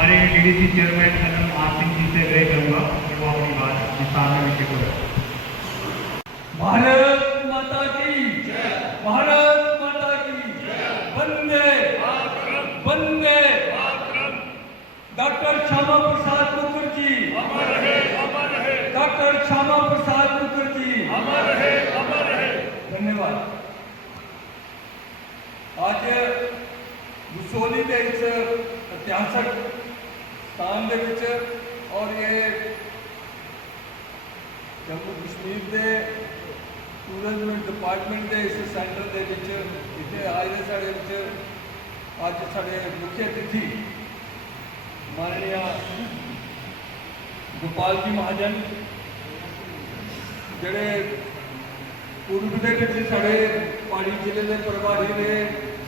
हमारे DDC chairman madam R Singh ji से ग्रह करूँगा कि वो अपनी बात विस्तार में विषय को रखें। भारत माता की जय, भारत माता की जय, वंदे वंदे डॉक्टर श्यामा प्रसाद मुखर्जी अमर रहे, अमर रहे, डॉक्टर श्यामा प्रसाद मुखर्जी अमर रहे, अमर रहे। धन्यवाद। आज मुसोली के इस इतिहासक स्थान के विच और ये जम्मू कश्मीर के टूरिज्म डिपार्टमेंट के इस सेंटर के विच इतने आए ने साढ़े विच अज साढ़े मुख्य अतिथि माननीय गोपाल जी महाजन जड़े पूर्व के विच साढ़े पहाड़ी जिले के प्रभारी ने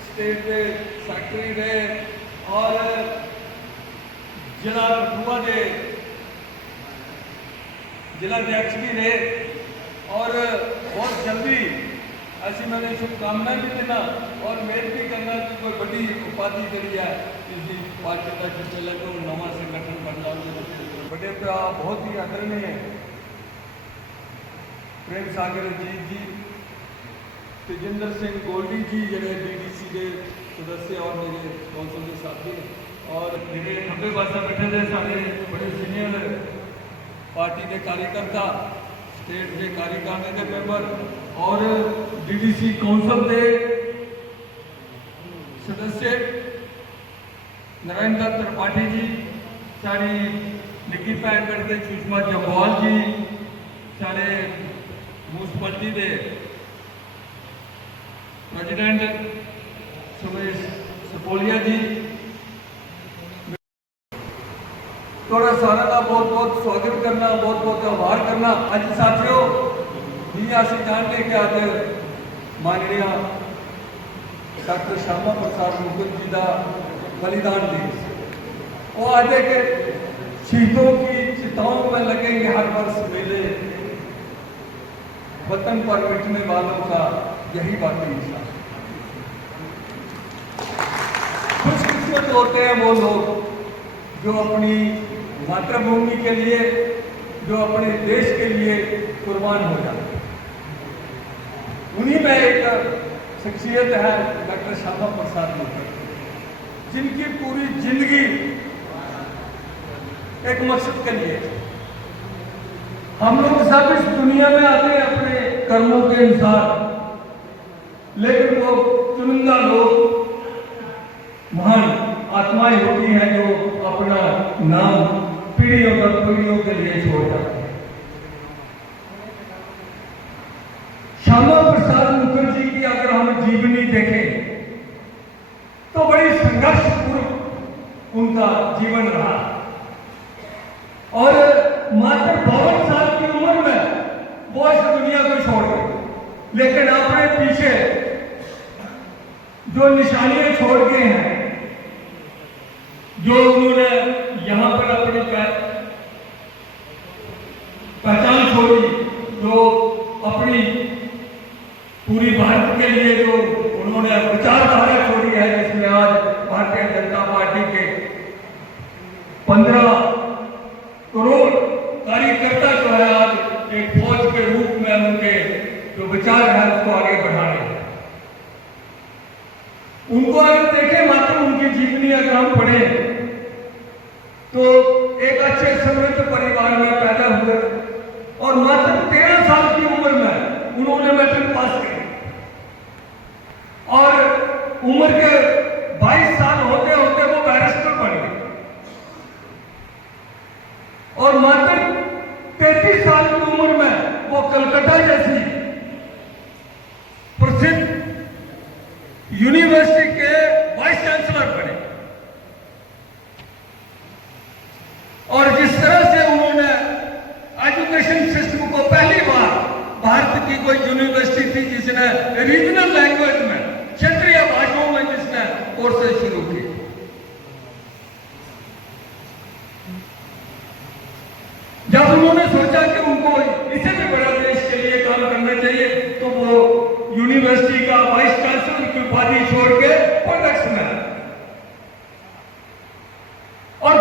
स्टेट के सैकटरी ने और जिला कठुआ के जिला अध्यक्ष भी ने और बहुत जल्दी ऐसी मैंने शुभकामनाएं भी देना और मेहर भी करना कि कोई बड़ी उपाधि करी है इसकी पार्टी का जिसले तो नवा संगठन बन जाओगे। बड़े भरा बहुत ही आदरणीय है प्रेम सागर अजीत जी, तेजिंदर सिंह गोल्डी जी जड़े डीडीसी के सदस्य और मेरे कौंसल के साथी और मेरे खब्बे पासे बैठे थे सारे बड़े सीनियर पार्टी के कार्यकर्ता, स्टेट के कार्यकारिणी के मेंबर और डीडीसी कौंसल के सदस्य नारायण दत्त त्रिपाठी जी, सारी निकी भैन बैठते सुषमा जम्वाल जी, सारे म्यूनसिपलिटी के प्रेजिडेंट सुमेश सपोलिया जी, थोड़ा सारा का बहुत बहुत स्वागत करना, बहुत बहुत आभार करना। अज साथियों जी अस जानते कि अज माननीय डॉक्टर श्यामा प्रसाद मुखर्जी का बलिदान दिवस वो आज के शहीदों की चिताओं में लगेंगे हर वर्ष मेले, वतन पर मिटने वालों का यही बात इंसान। खुशकिस्मत होते हैं वो लोग जो अपनी मातृभूमि के लिए, जो अपने देश के लिए कुर्बान हो जाते हैं। उन्हीं में एक शख्सियत है डॉक्टर श्यामा प्रसाद मुखर्जी, जिनकी पूरी जिंदगी एक मकसद के लिए। हम लोग सब इस दुनिया में आते हैं अपने कर्मों के अनुसार, लेकिन वो चुनिंदा लोग महान आत्माएं होती हैं जो अपना नाम पीढ़ियों पर पीढ़ियों के लिए छोड़ जाते हैं। श्यामा प्रसाद मुखर्जी की अगर हम जीवनी देखें तो बड़ी संघर्षपूर्ण उनका जीवन रहा और मात्र 52 साल की उम्र में वो इस दुनिया को छोड़ गए, लेकिन अपने पीछे जो निशानियां छोड़ गए हैं, जो उन्होंने यहाँ पर अपनी पहचान छोड़ी, जो अपनी पूरी भारत के लिए जो उन्होंने विचारधारा छोड़ी है, जिसमें आज भारतीय जनता पार्टी के 15 करोड़ कार्यकर्ता जो है आज एक फौज के रूप में उनके जो विचार है उसको आगे बढ़ा रहे हैं। उनको अगर देखें, मात्र उनकी जीवनी अगर हम पढ़ें तो एक अच्छे समृद्ध परिवार में पैदा हुए और मात्र 13 साल की उम्र में उन्होंने मैट्रिक पास की और उम्र के 22 साल होते होते वो बैरिस्टर बन गए और मात्र 33 साल की उम्र में वो कलकत्ता जैसी प्रसिद्ध यूनिवर्सिटी के वाइस चांसलर बने। और जिस तरह से उन्होंने एजुकेशन सिस्टम को पहली बार भारत की कोई यूनिवर्सिटी थी जिसने रीजनल लैंग्वेज में, क्षेत्रीय भाषाओं में जिसने कोर्सेज शुरू किए। जब उन्होंने सोचा कि उनको इससे भी बड़ा देश के लिए काम करना चाहिए तो वो यूनिवर्सिटी का वाइस चांसलर की उपाधि छोड़ के प्रोडक्ट्स में और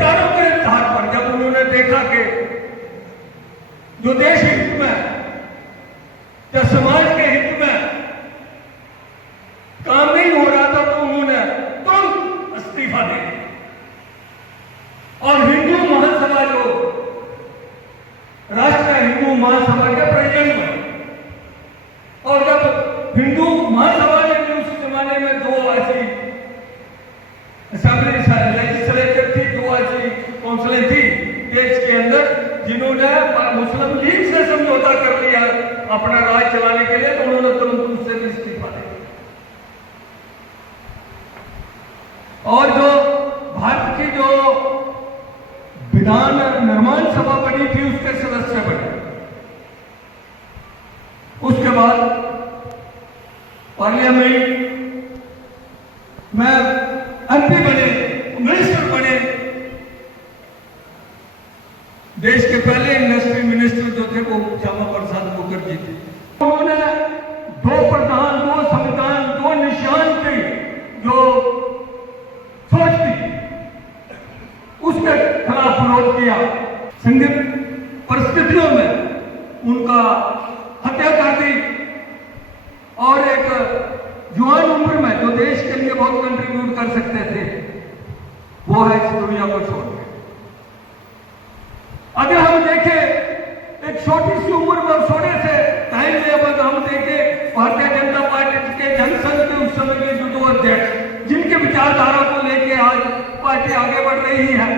विचारों के आधार पर जब उन्होंने देखा कि जो देश हित में या समाज के हित में काम नहीं हो रहा था, तो उन्होंने तुरंत इस्तीफा दे दिया और हिंदू महासभा जो राष्ट्रीय हिंदू महासभा के प्रेसिडेंट बने। और जब हिंदू महासभा ने भी उस जमाने में दो ऐसी असेंबली लेजिस्लेचर थी, दो ऐसी काउंसिलें थी देश के अंदर जिन्होंने मुस्लिम लीग से समझौता कर लिया अपना राज चलाने के लिए, तो उन्होंने तुरंत उससे भी इस्तीफा दिया। और जो भारत की जो विधान निर्माण सभा बनी थी उसके सदस्य बने। उसके बाद पार्लियामेंट में एमपी बने, मिनिस्टर बने। देश के पहले इंडस्ट्री मिनिस्टर जो थे वो श्यामा प्रसाद मुखर्जी थे। उन्होंने दो प्रधान, दो संविधान, दो निशान की जो सोच थी उसके खिलाफ विरोध किया। संदिग्ध परिस्थितियों में उनका हत्या कर दी और एक जवान उम्र में जो देश के लिए बहुत कंट्रीब्यूट कर सकते थे वो है इस दुनिया को छोड़ के। अगर हम देखें एक छोटी सी उम्र में छोटे से टाइम में अगर हम देखें भारतीय जनता पार्टी के जनसंघ के उस समय के जो दो अध्यक्ष जिनके विचारधारा को लेके आज पार्टी आगे बढ़ रही है,